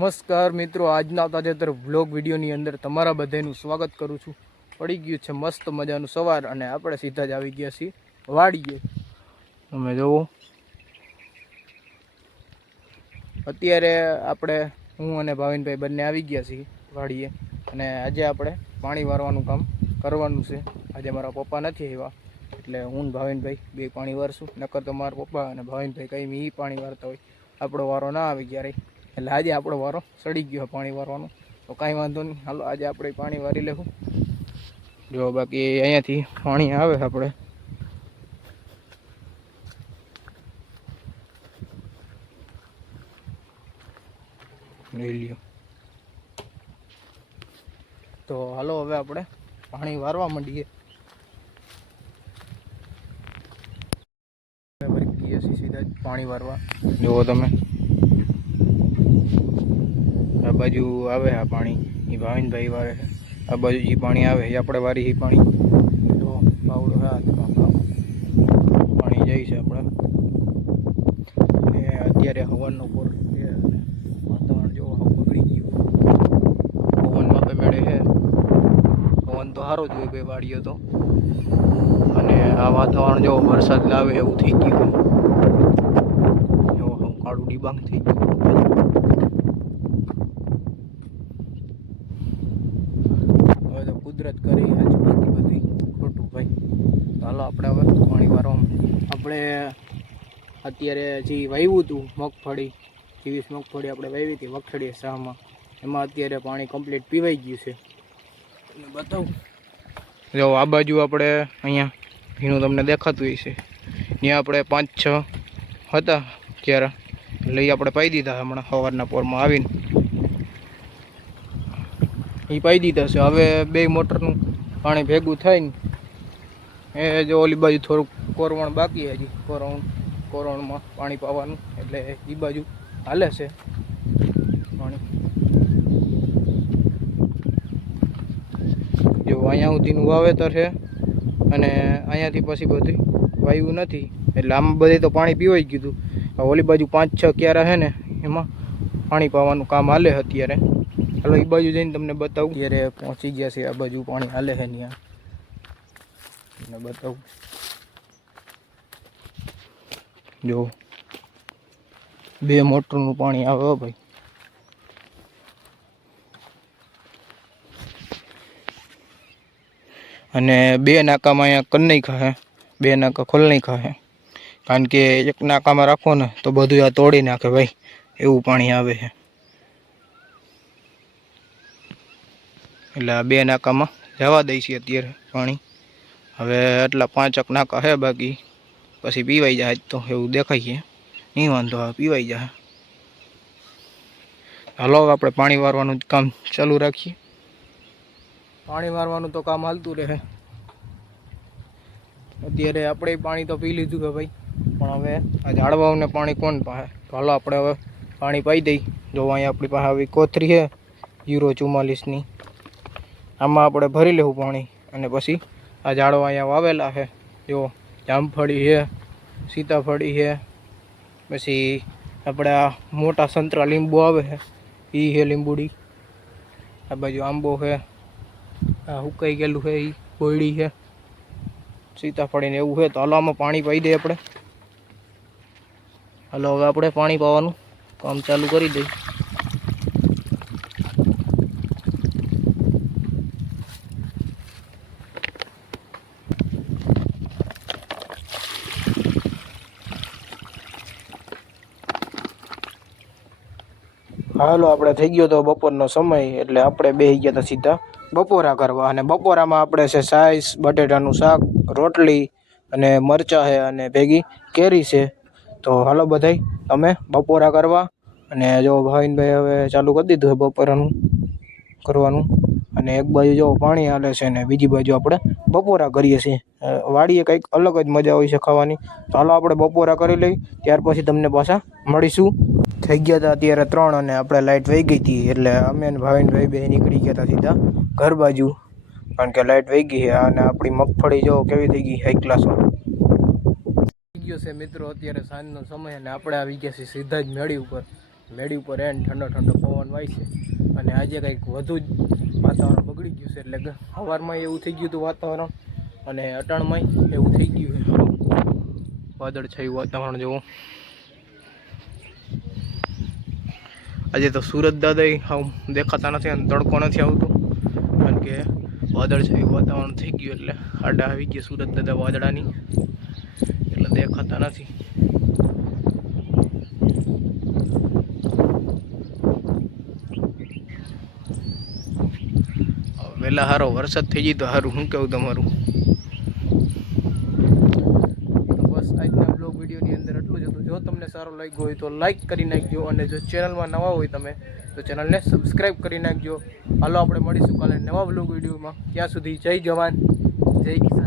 નમસ્કાર મિત્રો, આજના તાજેતર વ્લોગ વિડીયોની અંદર તમારા બધાનું સ્વાગત કરું છું। પડી ગયું છે મસ્ત મજાનું સવાર અને આપણે સીધા જ આવી ગયા છીએ વાડીએ। તમે જોવો અત્યારે આપણે હું અને ભાવિનભાઈ બંને આવી ગયા છીએ વાડીએ અને આજે આપણે પાણી વારવાનું કામ કરવાનું છે। આજે મારા પપ્પા નથી આવ્યા એટલે હું ને ભાવિનભાઈ બે પાણી વારશું, નકર તો મારા પપ્પા અને ભાવિનભાઈ કઈ ઈ પાણી વારતા હોય, આપણો વારો ના આવે ક્યારેય। એટલે આજે આપણો વારો ચડી ગયો પાણી વારવાનો, તો કાંઈ વાંધો નહીં, હાલો આજે આપણે પાણી વારી લેવું। જો બાકી અહીંયાથી પાણી આવે આપણે લઈ લ્યો, તો હાલો હવે આપણે પાણી વારવા માંડીએ। સીધા જ પાણી વારવા જુઓ તમે, આ બાજુ આવે આ પાણી એ ભાવિનભાઈ વારે છે, આ બાજુ જે પાણી આવે એ આપણે વારી એ પાણી જો પાવડો હાથમાં પાણી જાય છે આપણે। અત્યારે હવનનો પોર છે, વાતાવરણ જો બગડી ગયું, પવન માપે મેળે છે, પવન તો સારો જ હોય ભાઈ વાડીએ તો, અને આ વાતાવરણ જો વરસાદ લાવે એવું થઈ ગયું, જો કાળું ડિબાંગ થઈ ગયું। કુદરત કરી આજ બાકી બધી ખોટું ભાઈ। ચાલો આપણે હવે પાણી વારવા આપણે અત્યારે જે વાવ્યું હતું મગફળી, 20 મગફળી આપણે વાવી હતી વખડીએ શાહમાં, એમાં અત્યારે પાણી કમ્પ્લીટ પીવાઈ ગયું છે। બતાવું જો આ બાજુ આપણે અહીંયા ભીનું તમને દેખાતું હશે, ત્યાં આપણે 5-6 હતા ત્યારે લઈ આપણે પાઈ દીધા, હમણાં સવારના પોરમાં આવીને એ પાઈ દીધા છે। હવે 2 મોટરનું પાણી ભેગું થાય ને એ જો ઓલી બાજુ થોડુંક કોરવણ બાકી હજી, કોરવણમાં પાણી પાવાનું, એટલે એ બાજુ હાલે છે પાણી। જો અહીંયા સુધીનું વાવેતર છે અને અહીંયાથી પછી બધું વાવ્યું નથી, એટલે આમાં બધે તો પાણી પીવાઈ ગયું હતું। ઓલી બાજુ 5-6 ક્યારા છે ને એમાં પાણી પાવાનું કામ હાલે અત્યારે। હાલો એ બાજુ જઈને તમને બતાવું, અત્યારે પહોંચી ગયા છે, આ બાજુ પાણી હાલે છે ત્યાં તમને બતાવું। જો 2 મોટરનું પાણી આવે ભાઈ, અને 2 નાકામાં અહીંયા કરી નાખ્યા છે, 2 નાકા ખોલી નાખ્યા છે, કારણ કે એક નાકામાં રાખો ને તો બધું આ તોડી નાખે ભાઈ, એવું પાણી આવે છે। એટલે આ 2 નાકામાં જવા દઈ છે અત્યારે પાણી, હવે એટલા 5 નાકા છે બાકી, પછી પીવાઈ જાય તો એવું દેખાય છે, નહીં વાંધો આવે પીવાઈ જાય। હાલો આપણે પાણી વારવાનું કામ ચાલુ રાખીએ। પાણી વારવાનું તો કામ હાલતું રહે, અત્યારે આપણે પાણી તો પી લીધું છે ભાઈ, પણ હવે આ ઝાડવાઓને પાણી કોણ પાહે, તો હાલો આપણે હવે પાણી પાઈ દઈ। જો અહીંયા આપણી પાસે આવી કોથરી છે Euro 44ની, આમાં આપણે ભરી લેવું પાણી, અને પછી આ ઝાડવા અહીંયા વાવેલા છે, જો જામફળી છે, સીતાફળી છે, પછી આપણે આ મોટા સંતરા લીંબુ આવે છે એ છે લીંબુડી, આ બાજુ આંબો છે, આ હુકાઈ ગયેલું છે એ બોયડી છે, સીતાફળીને એવું છે। તો હાલો આમાં પાણી પાઈ દઈએ આપણે। હાલો હવે આપણે પાણી પાવાનું કામ ચાલુ કરી દઈએ। હાલો આપણે થઈ ગયો તો બપોરનો સમય, એટલે આપણે બેસી ગયા હતા સીધા બપોરા કરવા, અને બપોરામાં આપણે છે સાઈસ, બટેટાનું શાક, રોટલી અને મરચાં છે અને ભેગી કેરી છે। તો હાલો બધાય તમે બપોરા કરવા, અને જો ભાવિનભાઈ હવે ચાલુ કરી દીધું છે બપોરાનું કરવાનું, અને એક બાજુ જો પાણી હાલે છે ને બીજી બાજુ આપણે બપોરા કરીએ છીએ। વાડીએ કંઈક અલગ જ મજા હોય છે ખાવાની। તો હાલો આપણે બપોરા કરી લઈ, ત્યાર પછી તમને પાછા મળીશું। થઈ ગયા હતા અત્યારે 3 અને આપણે લાઇટ વહી ગઈ હતી, એટલે અમે અને ભાવિનભાઈ બે નીકળી ગયા હતા સીધા ઘર બાજુ, કારણ કે લાઇટ વહી ગઈ છે। અને આપણી મગફળી જો કેવી થઈ ગઈ હાઈ ક્લાસમાં થઈ ગયો છે મિત્રો અત્યારે સાંજનો સમય, અને આપણે આવી ગયા છીએ સીધા જ મેળી ઉપર। મેડી ઉપર એન ઠંડો ઠંડો પવન વાય છે અને આજે કંઈક વધુ જ વાતાવરણ બગડી ગયું છે. એટલે સવારમાં એવું થઈ ગયું હતું વાતાવરણ અને અટાણમાં એવું થઈ ગયું છે. વાદળ છાયું વાતાવરણ જેવું. આજે તો સુરત દાદા હાવ દેખાતા નથી અને તડકો નથી આવતો કારણ કે વાદળ છાયું વાતાવરણ થઈ ગયું એટલે આડા આવી ગયા સુરત દાદા વાદળાની એટલે દેખાતા નથી. વહેલા સારો વરસાદ થઈ ગયો તો સારું. શું કહું તમારું? તો બસ આજના બ્લોગ વિડીયોની અંદર એટલું જ હતું. જો તમને સારો લાગ્યો હોય તો લાઈક કરી નાખજો અને જો ચેનલમાં નવા હોય તમે તો ચેનલને સબસ્ક્રાઈબ કરી નાખજો. હાલો આપણે મળીશું કાલે નવા બ્લોગ વિડીયોમાં. ત્યાં સુધી જય જવાન જય કિસાન.